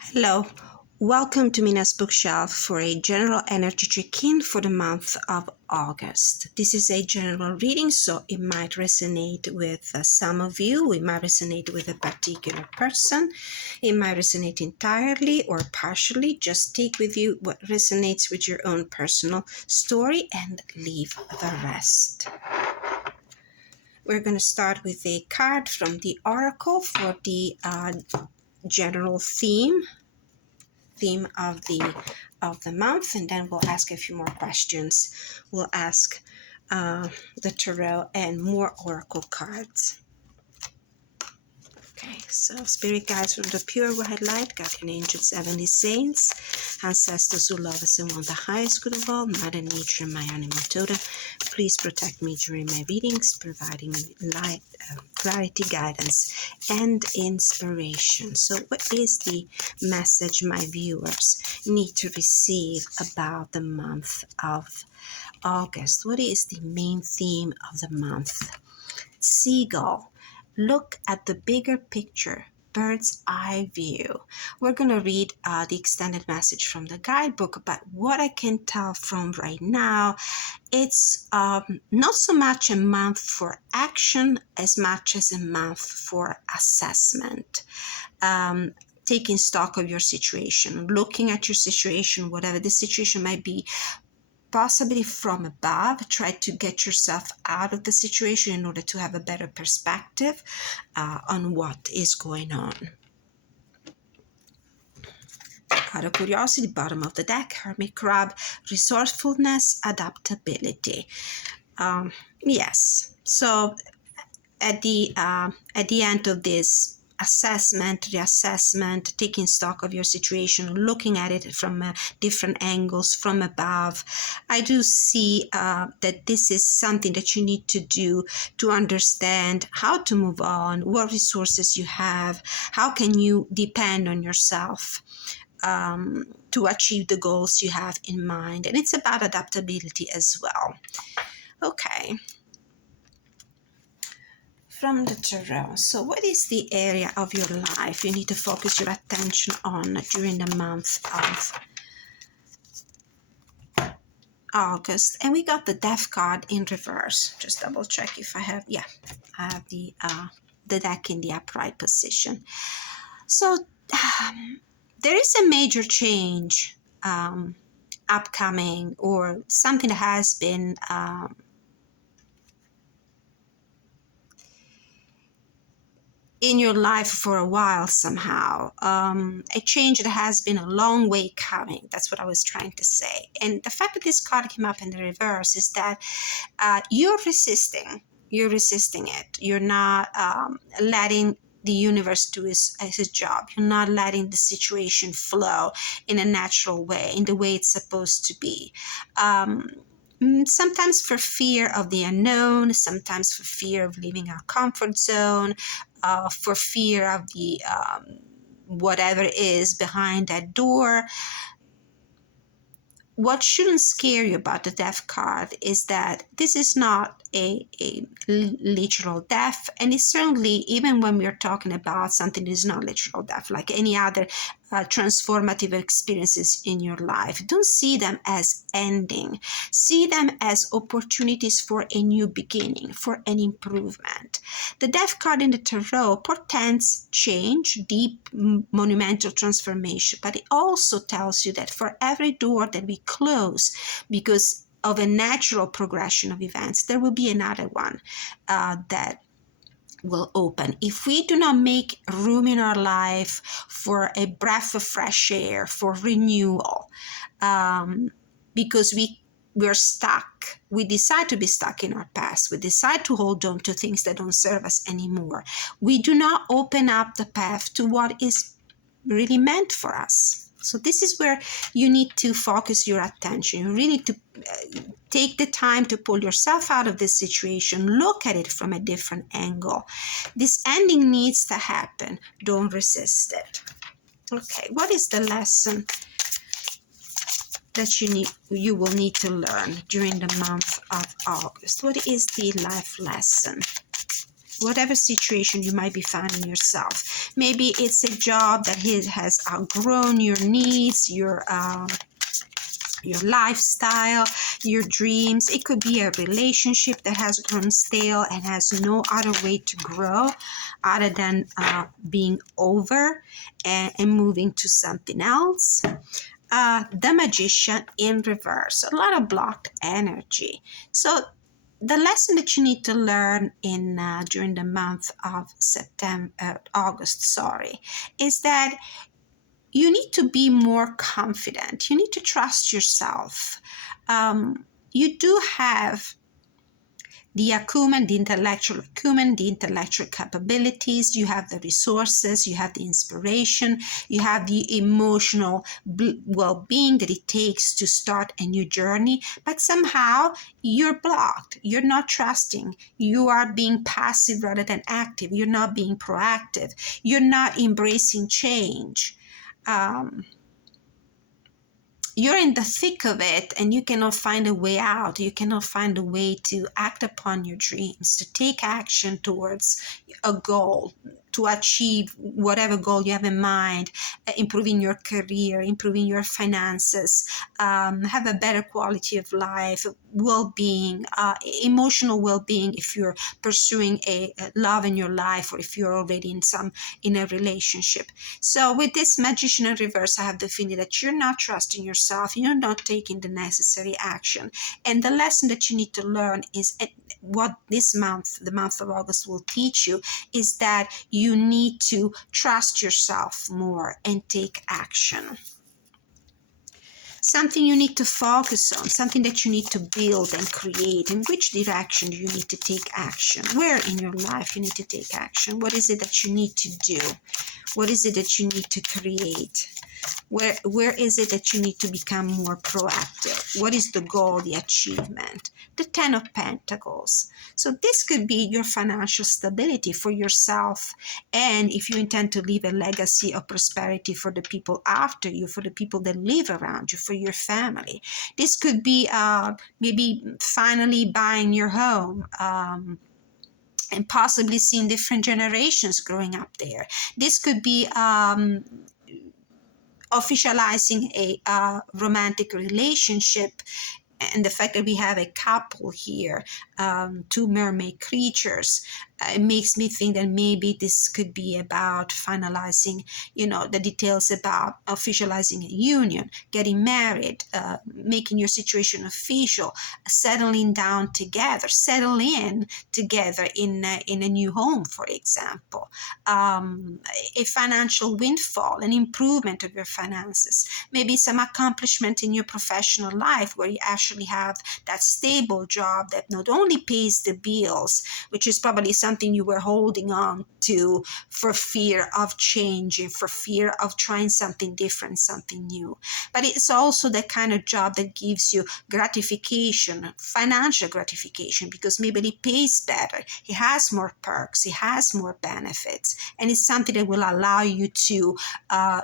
Hello, welcome to Mina's bookshelf for a general energy check-in for the month of August. This is a general reading, so it might resonate with some of you. It might resonate with a particular person. It might resonate entirely or partially. Just take with you what resonates with your own personal story and leave the rest. We're going to start with a card from the Oracle for the general theme of the month, and then we'll ask a few more questions. We'll ask the tarot and more oracle cards. Okay, so spirit guides from the pure white light, guardian angels, heavenly saints, ancestors who love us and want the highest good of all, Mother Nature and my animal totem, please protect me during my readings, providing light, clarity, guidance, and inspiration. So what is the message my viewers need to receive about the month of August? What is the main theme of the month? Seagull. Look at the bigger picture, bird's eye view. We're going to read the extended message from the guidebook, but what I can tell from right now, it's not so much a month for action as much as a month for assessment. Taking stock of your situation, looking at your situation, whatever the situation might be, possibly from above. Try to get yourself out of the situation in order to have a better perspective on what is going on. Out of curiosity, bottom of the deck, Hermit Crab, resourcefulness, adaptability. Yes, so at the end of this assessment, reassessment, taking stock of your situation, looking at it from different angles from above, I do see that this is something that you need to do to understand how to move on, what resources you have, how can you depend on yourself to achieve the goals you have in mind. And it's about adaptability as well. Okay. From the tarot, so what is the area of your life you need to focus your attention on during the month of August? And we got the Death card in reverse. Just double check if I have, I have the deck in the upright position. So there is a major change upcoming, or something that has been in your life for a while somehow, a change that has been a long way coming. That's what I was trying to say. And the fact that this card came up in the reverse is that you're resisting it. You're not letting the universe do his job. You're not letting the situation flow in a natural way, in the way it's supposed to be. Sometimes for fear of the unknown, sometimes for fear of leaving our comfort zone, for fear of the whatever is behind that door. What shouldn't scare you about the Death card is that this is not a literal death, and it's certainly, even when we're talking about something that is not literal death, like any other transformative experiences in your life, don't see them as ending. See them as opportunities for a new beginning, for an improvement. The Death card in the tarot portends change, deep, monumental transformation, but it also tells you that for every door that we close because of a natural progression of events, there will be another one that will open. If we do not make room in our life for a breath of fresh air, for renewal, because we're stuck, we decide to be stuck in our past, we decide to hold on to things that don't serve us anymore, we do not open up the path to what is really meant for us. So this is where you need to focus your attention. You really need to take the time to pull yourself out of this situation, look at it from a different angle. This ending needs to happen. Don't resist it. Okay, what is the lesson that you will need to learn during the month of August? What is the life lesson? whatever situation you might be finding yourself. Maybe it's a job that has outgrown your needs, your lifestyle, your dreams. It could be a relationship that has grown stale and has no other way to grow other than being over and moving to something else. The Magician in reverse, a lot of blocked energy. So the lesson that you need to learn in during the month of August, is that you need to be more confident. You need to trust yourself. You do have the acumen, the intellectual acumen, the intellectual capabilities, you have the resources, you have the inspiration, you have the emotional well-being that it takes to start a new journey, but somehow you're blocked. You're not trusting. You are being passive rather than active. You're not being proactive. You're not embracing change. You're in the thick of it and you cannot find a way out. You cannot find a way to act upon your dreams, to take action towards a goal, to achieve whatever goal you have in mind, improving your career, improving your finances, have a better quality of life, well-being, emotional well-being if you're pursuing a love in your life or if you're already in a relationship. So with this Magician in reverse, I have the feeling that you're not trusting yourself, you're not taking the necessary action. And the lesson that you need to learn is what this month, the month of August, will teach you is that you need to trust yourself more and take action. Something you need to focus on, something that you need to build and create. In which direction do you need to take action? Where in your life you need to take action? What is it that you need to do? What is it that you need to create? Where is it that you need to become more proactive? What is the goal, the achievement? The Ten of Pentacles. So this could be your financial stability for yourself, and if you intend to leave a legacy of prosperity for the people after you, for the people that live around you, for your family. This could be maybe finally buying your home, and possibly seeing different generations growing up there. This could be officializing a romantic relationship, and the fact that we have a couple here, two mermaid creatures, it makes me think that maybe this could be about finalizing, the details about officializing a union, getting married, making your situation official, settling down together, settle in together in a new home, for example, a financial windfall, an improvement of your finances, maybe some accomplishment in your professional life where you actually have that stable job that not only pays the bills, which is probably something you were holding on to for fear of changing, for fear of trying something different, something new. But it's also the kind of job that gives you gratification, financial gratification, because maybe it pays better, it has more perks, it has more benefits, and it's something that will allow you to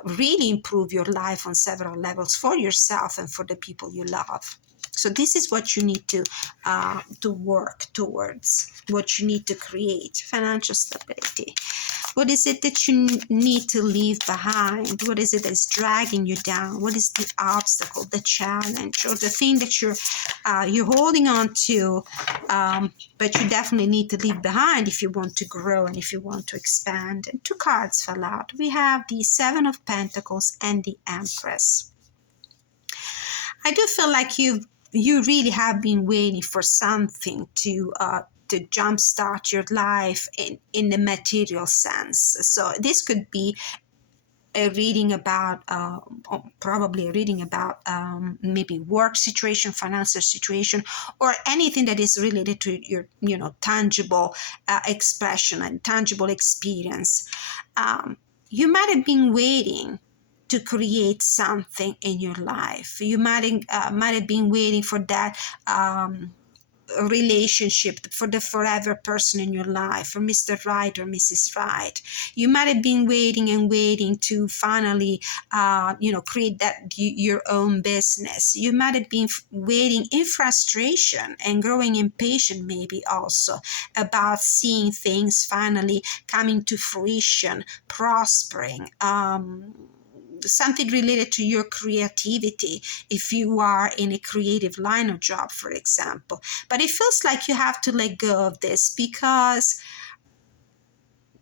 really improve your life on several levels for yourself and for the people you love. So this is what you need to work towards, what you need to create: financial stability. What is it that you need to leave behind? What is it that's dragging you down? What is the obstacle, the challenge, or the thing that you're holding on to, but you definitely need to leave behind if you want to grow and if you want to expand? And two cards fell out. We have the Seven of Pentacles and the Empress. I do feel like you really have been waiting for something to jumpstart your life in the material sense. So this could be a reading about, probably a reading about maybe work situation, financial situation, or anything that is related to your, tangible expression and tangible experience. You might have been waiting to create something in your life. You might have been waiting for that relationship for the forever person in your life, for Mr. Right or Mrs. Right. You might have been waiting and waiting to finally, create that your own business. You might have been waiting in frustration and growing impatient, maybe also about seeing things finally coming to fruition, prospering. Something related to your creativity if you are in a creative line of job, for example. But it feels like you have to let go of this because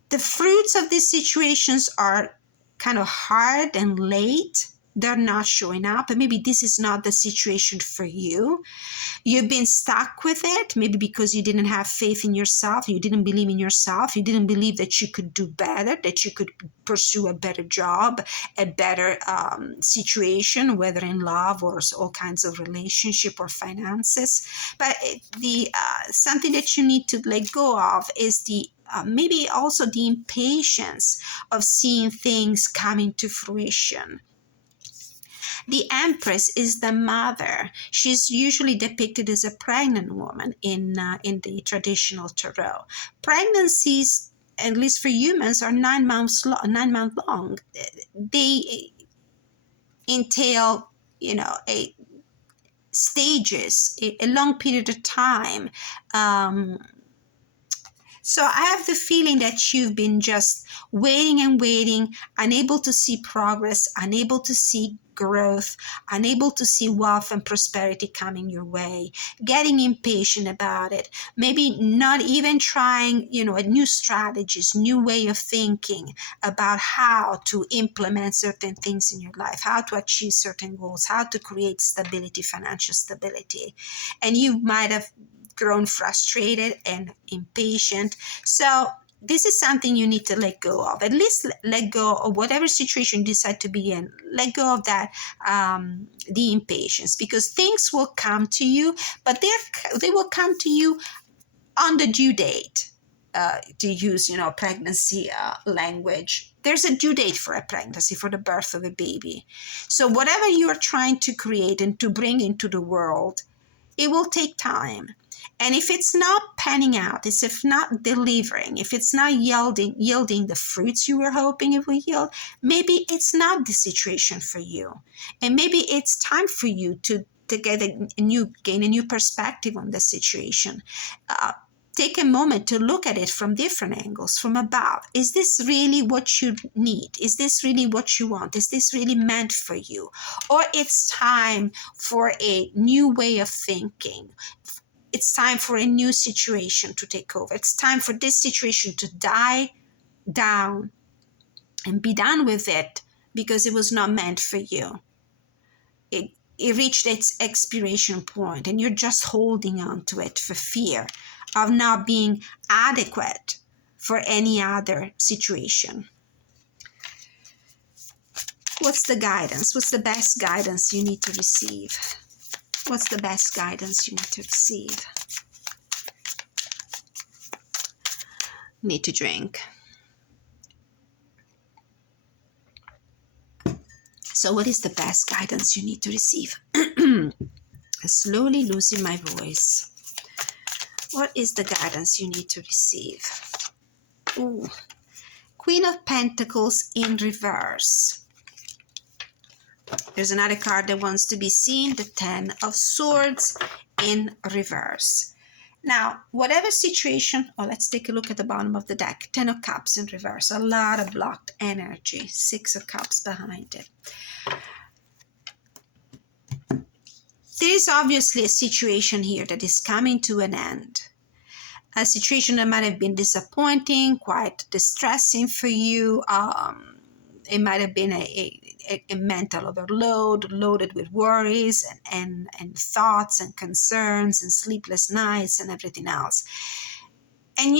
the fruits of these situations are kind of hard and late. They're not showing up, and maybe this is not the situation for you. You've been stuck with it, maybe because you didn't have faith in yourself, you didn't believe in yourself, you didn't believe that you could do better, that you could pursue a better job, a better situation, whether in love or all kinds of relationship or finances. But the something that you need to let go of is the maybe also the impatience of seeing things coming to fruition. The Empress is the mother. She's usually depicted as a pregnant woman in the traditional tarot. Pregnancies, at least for humans, are 9 months long. They entail, a stages, a long period of time. So I have the feeling that you've been just waiting and waiting, unable to see progress, unable to see growth, unable to see wealth and prosperity coming your way, getting impatient about it, maybe not even trying, a new strategies, new way of thinking about how to implement certain things in your life, how to achieve certain goals, how to create stability, financial stability. And you might have grown frustrated and impatient. So this is something you need to let go of. At least let go of whatever situation you decide to be in. Let go of that, the impatience, because things will come to you, but they will come to you on the due date. To use, pregnancy language. There's a due date for a pregnancy, for the birth of a baby. So whatever you are trying to create and to bring into the world, it will take time. And if it's not panning out, if not delivering, if it's not yielding the fruits you were hoping it would yield, maybe it's not the situation for you. And maybe it's time for you to gain a new perspective on the situation. Take a moment to look at it from different angles, from above. Is this really what you need? Is this really what you want? Is this really meant for you? Or it's time for a new way of thinking. It's time for a new situation to take over. It's time for this situation to die down and be done with it because it was not meant for you. It reached its expiration point and you're just holding on to it for fear of not being adequate for any other situation. What's the guidance? What's the best guidance you need to receive? What's the best guidance you need to receive? Need to drink. So what is the best guidance you need to receive? Slowly losing my voice. What is the guidance you need to receive? Ooh. Queen of Pentacles in reverse. There's another card that wants to be seen, the Ten of Swords in reverse. Now, whatever situation, let's take a look at the bottom of the deck. Ten of Cups in reverse, a lot of blocked energy. Six of Cups behind it. There is obviously a situation here that is coming to an end. A situation that might have been disappointing, quite distressing for you. It might have been a mental overload, loaded with worries and thoughts and concerns and sleepless nights and everything else. And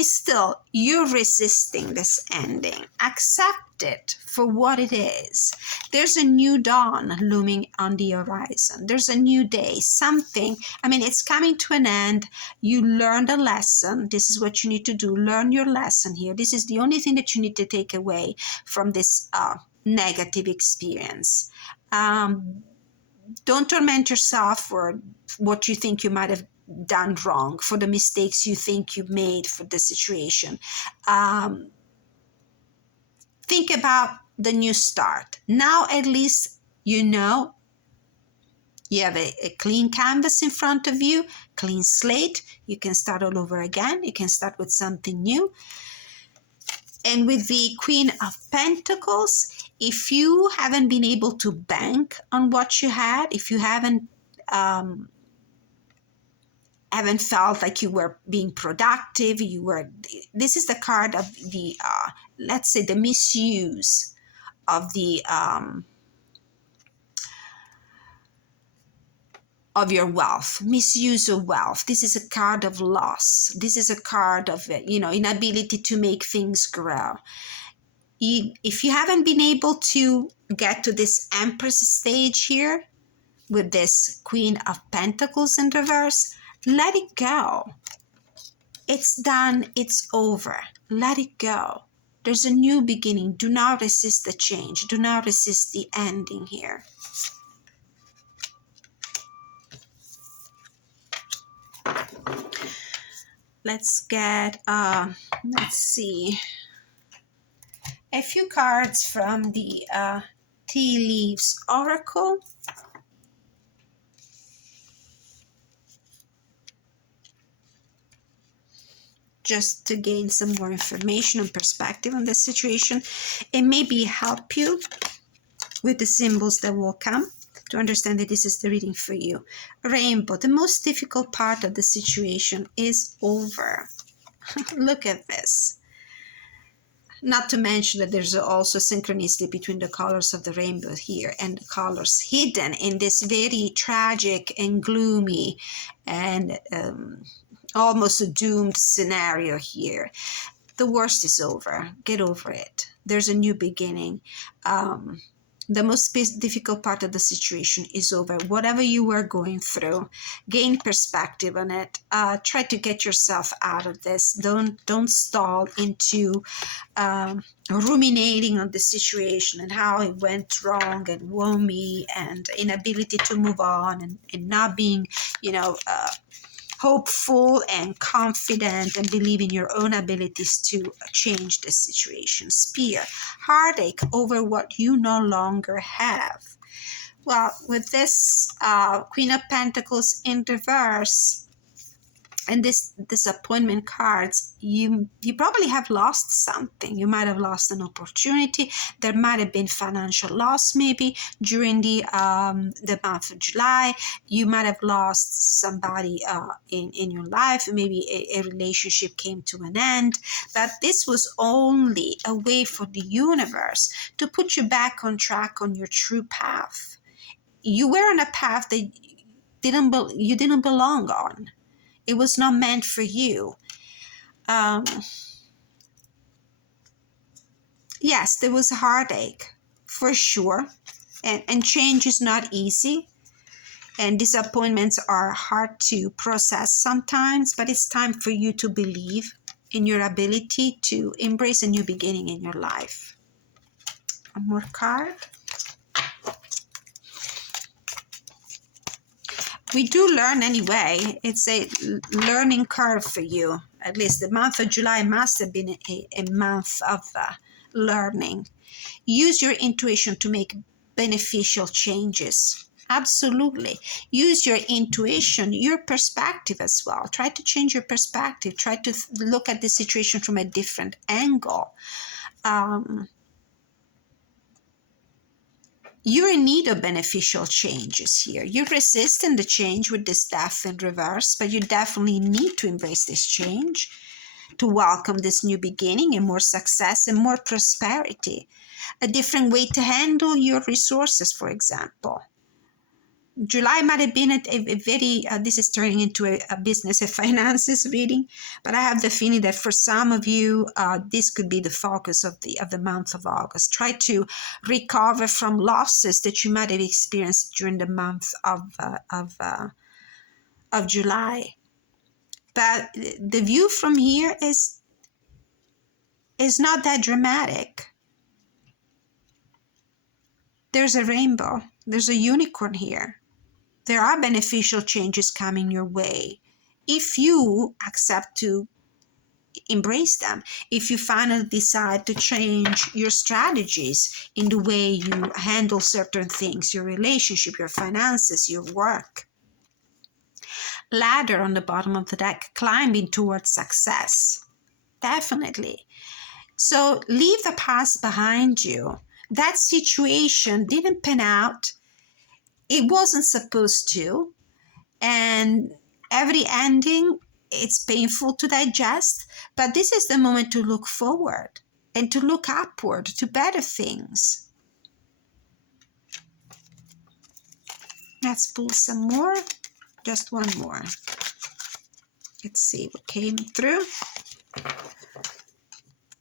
you're resisting this ending. Accept it for what it is. There's a new dawn looming on the horizon. There's a new day, it's coming to an end. You learned a lesson. This is what you need to do. Learn your lesson here. This is the only thing that you need to take away from this negative experience. Don't torment yourself for what you think you might have done wrong, for the mistakes you think you made for the situation. Think about the new start. Now at least you know you have a clean canvas in front of you, clean slate. You can start all over again. You can start with something new. And with the Queen of Pentacles, if you haven't been able to bank on what you had, if you haven't felt like you were being productive, this is the card of the, let's say, the misuse of your wealth, misuse of wealth. This is a card of loss. This is a card of, inability to make things grow. If you haven't been able to get to this Empress stage here with this Queen of Pentacles in reverse, let it go. It's done. It's over. Let it go. There's a new beginning. Do not resist the change. Do not resist the ending here. Let's get, let's see, a few cards from the Tea Leaves Oracle. Just to gain some more information and perspective on the situation. It maybe help you with the symbols that will come to understand that this is the reading for you. Rainbow, the most difficult part of the situation is over. Look at this. Not to mention that there's also synchronicity between the colors of the rainbow here and the colors hidden in this very tragic and gloomy and almost a doomed scenario here. The worst is over. Get over it. There's a new beginning. The most difficult part of the situation is over. Whatever you were going through, gain perspective on it. Try to get yourself out of this. Don't stall into ruminating on the situation and how it went wrong and woe me and inability to move on and not being, hopeful and confident and believe in your own abilities to change the situation. Spear, heartache over what you no longer have. Well, with this Queen of Pentacles in reverse and this disappointment cards, you probably have lost something. You might have lost an opportunity. There might have been financial loss maybe during the month of July. You might have lost somebody in your life. Maybe a relationship came to an end. But this was only a way for the universe to put you back on track on your true path. You were on a path that you didn't belong on. It was not meant for you. Yes, there was a heartache, for sure. And change is not easy. And disappointments are hard to process sometimes. But it's time for you to believe in your ability to embrace a new beginning in your life. One more card. We do learn anyway. It's a learning curve for you. At least the month of July must have been a month of learning. Use your intuition to make beneficial changes. Absolutely. Use your intuition, your perspective as well. Try to change your perspective. Try to look at the situation from a different angle. You're in need of beneficial changes here. You're resisting the change with this Death in reverse, but you definitely need to embrace this change, to welcome this new beginning and more success and more prosperity. A different way to handle your resources, for example. July might have been a very, this is turning into a business and finances reading, but I have the feeling that for some of you, this could be the focus of the month of August. Try to recover from losses that you might have experienced during the month of July. But the view from here is not that dramatic. There's a rainbow. There's a unicorn here. There are beneficial changes coming your way. if you accept to embrace them, if you finally decide to change your strategies in the way you handle certain things, your relationship, your finances, your work. Ladder on the bottom of the deck, climbing towards success. Definitely. So leave the past behind you. That situation didn't pan out. It wasn't supposed to. And every ending, it's painful to digest, but this is the moment to look forward and to look upward to better things. Let's pull some more, just one more. Let's see what came through.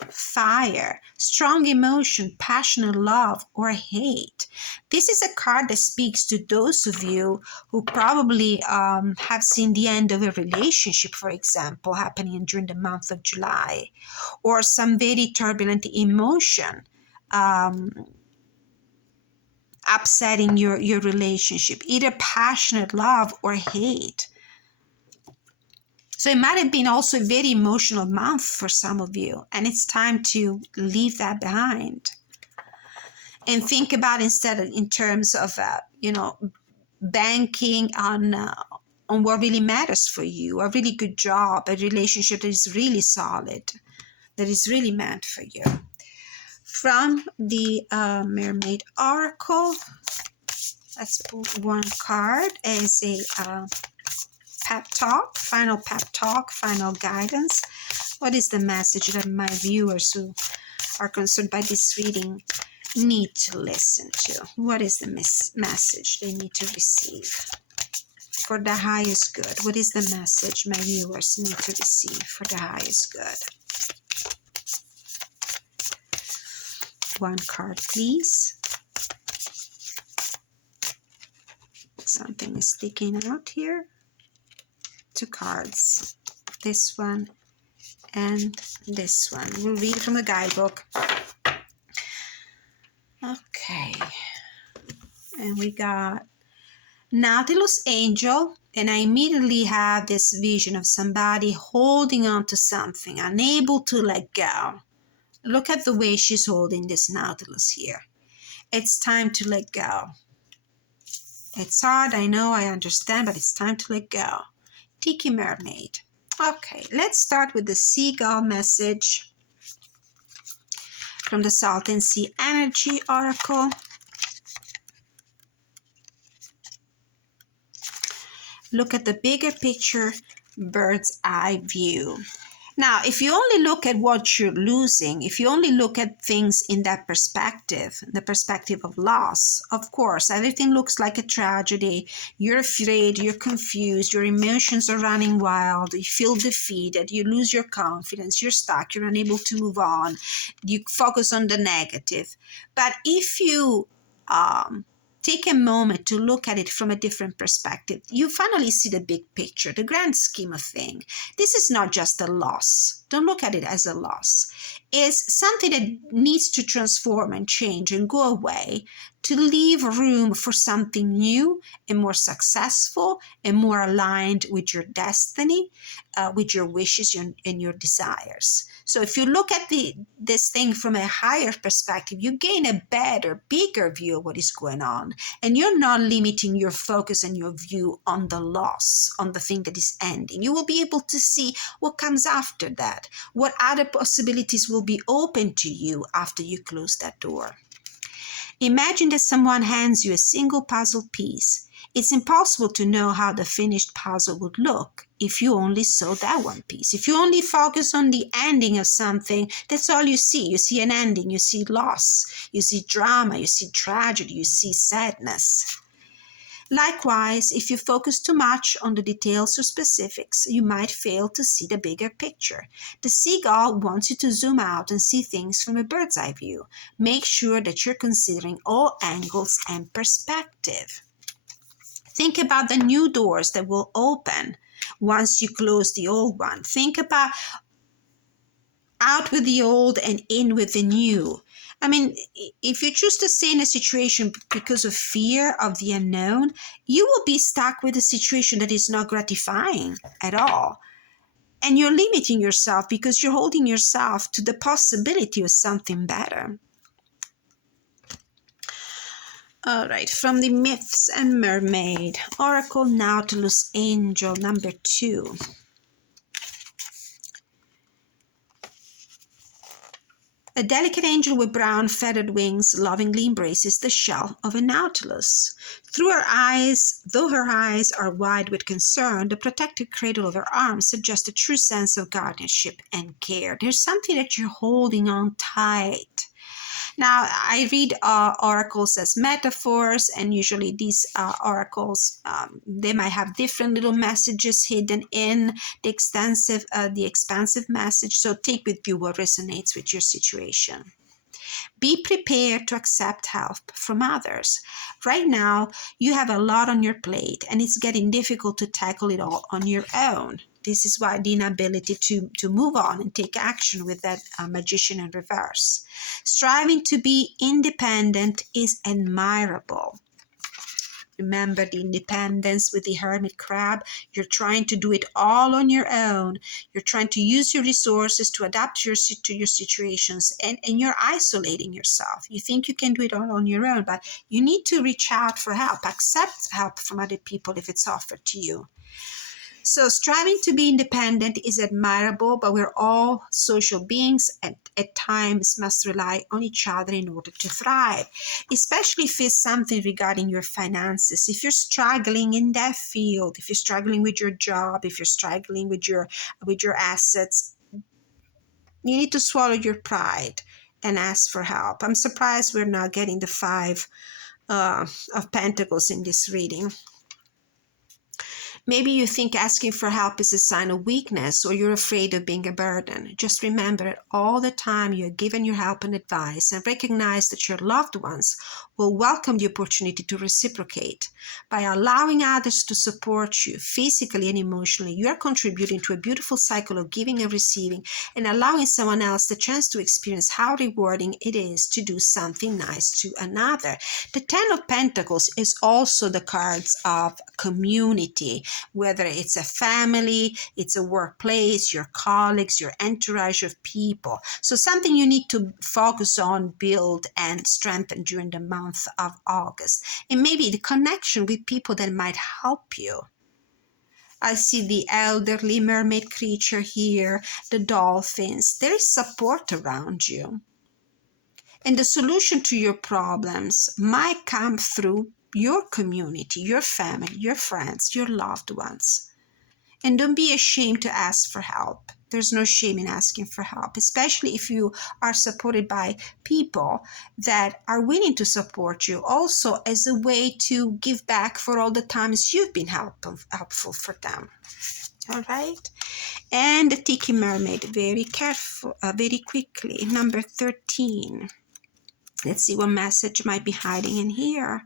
Fire, strong emotion, passionate love, or hate. This is a card that speaks to those of you who probably have seen the end of a relationship, for example, happening during the month of July, or some very turbulent emotion upsetting your relationship, either passionate love or hate. So it might have been also a very emotional month for some of you, and it's time to leave that behind and think about instead in terms of banking on what really matters for you, a really good job, a relationship that is really solid, that is really meant for you. From the Mermaid Oracle, let's pull one card as a pep talk, final guidance. What is the message that my viewers who are concerned by this reading need to listen to? What is the message they need to receive for the highest good? What is the message my viewers need to receive for the highest good? One card, please. Something is sticking out here. Two cards, this one and this one. We'll read from the guidebook. Okay, and we got Nautilus Angel, and I immediately have this vision of somebody holding on to something, unable to let go. Look at the way she's holding this Nautilus here. It's time to let go. It's hard, I know, I understand, but it's time to let go. Tiki Mermaid. Okay, let's start with the Seagull message from the Salt and Sea Energy Oracle. Look at the bigger picture, bird's eye view. Now, if you only look at what you're losing, if you only look at things in that perspective, the perspective of loss, of course, everything looks like a tragedy. You're afraid, you're confused, your emotions are running wild, you feel defeated, you lose your confidence, you're stuck, you're unable to move on, you focus on the negative. But if you take a moment to look at it from a different perspective, you finally see the big picture, the grand scheme of things. This is not just a loss. Don't look at it as a loss. It's something that needs to transform and change and go away to leave room for something new and more successful and more aligned with your destiny, with your wishes and your desires. So if you look at this thing from a higher perspective, you gain a better, bigger view of what is going on. And you're not limiting your focus and your view on the loss, on the thing that is ending. You will be able to see what comes after that, what other possibilities will be open to you after you close that door. Imagine that someone hands you a single puzzle piece. It's impossible to know how the finished puzzle would look if you only saw that one piece. If you only focus on the ending of something, that's all you see. You see an ending, you see loss, you see drama, you see tragedy, you see sadness. Likewise, if you focus too much on the details or specifics, you might fail to see the bigger picture. The seagull wants you to zoom out and see things from a bird's eye view. Make sure that you're considering all angles and perspective. Think about the new doors that will open once you close the old one. Think about Out with the old and in with the new. I mean, if you choose to stay in a situation because of fear of the unknown, you will be stuck with a situation that is not gratifying at all. And you're limiting yourself because you're holding yourself to the possibility of something better. All right, from the Myths and Mermaid Oracle, Nautilus Angel number 2. A delicate angel with brown feathered wings lovingly embraces the shell of a nautilus. Though her eyes are wide with concern, the protected cradle of her arms suggests a true sense of guardianship and care. There's something that you're holding on tight. Now, I read oracles as metaphors, and usually these oracles, they might have different little messages hidden in the expansive message. So take with you what resonates with your situation. Be prepared to accept help from others. Right now, you have a lot on your plate, and it's getting difficult to tackle it all on your own. This is why the inability to move on and take action with that magician in reverse. Striving to be independent is admirable. Remember the independence with the hermit crab. You're trying to do it all on your own. You're trying to use your resources to adapt to your situations, and you're isolating yourself. You think you can do it all on your own, but you need to reach out for help. Accept help from other people if it's offered to you. So striving to be independent is admirable, but we're all social beings and at times must rely on each other in order to thrive, especially if it's something regarding your finances. If you're struggling in that field, if you're struggling with your job, if you're struggling with your assets, you need to swallow your pride and ask for help. I'm surprised we're not getting the 5 of Pentacles in this reading. Maybe you think asking for help is a sign of weakness, or you're afraid of being a burden. Just remember that all the time you're given your help and advice, and recognize that your loved ones will welcome the opportunity to reciprocate. By allowing others to support you physically and emotionally, you are contributing to a beautiful cycle of giving and receiving, and allowing someone else the chance to experience how rewarding it is to do something nice to another. The 10 of Pentacles is also the cards of community. Whether it's a family, it's a workplace, your colleagues, your entourage of people. So something you need to focus on, build, and strengthen during the month of August. And maybe the connection with people that might help you. I see the elderly mermaid creature here, the dolphins. There is support around you. And the solution to your problems might come through your community, your family, your friends, your loved ones. And don't be ashamed to ask for help. There's no shame in asking for help, especially if you are supported by people that are willing to support you, also as a way to give back for all the times you've been helpful for them. All right. And the Tiki Mermaid, very quickly, number 13. Let's see what message might be hiding in here.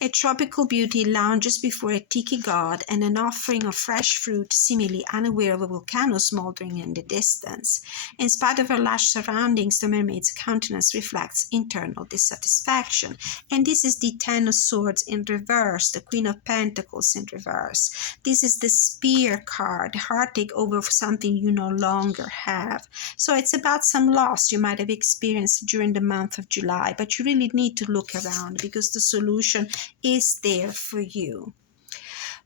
A tropical beauty lounges before a tiki god and an offering of fresh fruit, seemingly unaware of a volcano smoldering in the distance. In spite of her lush surroundings, the mermaid's countenance reflects internal dissatisfaction. And this is the 10 of Swords in reverse, the Queen of Pentacles in reverse. This is the Spear card, heartache over something you no longer have. So it's about some loss you might have experienced during the month of July. But you really need to look around because the solution is there for you.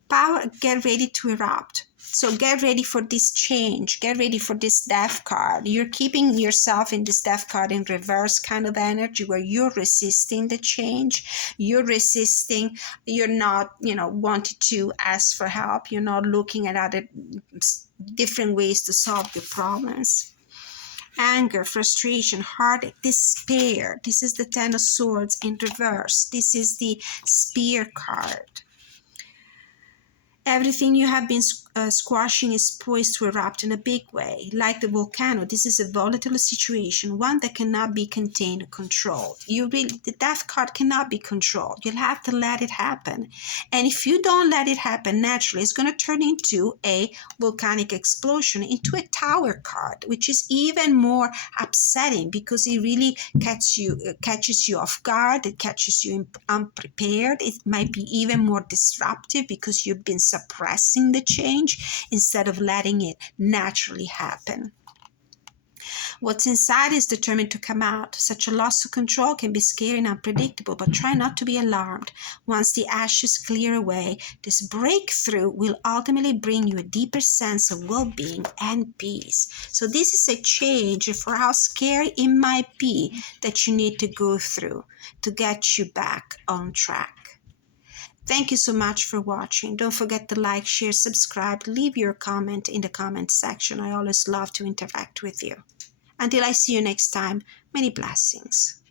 Power, get ready to erupt. So get ready for this change. Get ready for this Death card. You're keeping yourself in this Death card in reverse kind of energy where you're resisting the change. You're resisting. You're not, wanting to ask for help. You're not looking at other different ways to solve your problems. Anger, frustration, heartache, despair. This is the 10 of Swords in reverse. This is the Spear card. Everything you have been squashing is poised to erupt in a big way. Like the volcano, this is a volatile situation, one that cannot be contained or controlled. The death card cannot be controlled. You'll have to let it happen. And if you don't let it happen naturally, it's going to turn into a volcanic explosion, into a tower card, which is even more upsetting because it really catches you off guard. It catches you unprepared. It might be even more disruptive because you've been suppressing the change instead of letting it naturally happen. What's inside is determined to come out. Such a loss of control can be scary and unpredictable, but try not to be alarmed. Once the ashes clear away, this breakthrough will ultimately bring you a deeper sense of well-being and peace. So this is a change for how scary it might be that you need to go through to get you back on track. Thank you so much for watching. Don't forget to like, share, subscribe, leave your comment in the comment section. I always love to interact with you. Until I see you next time, many blessings.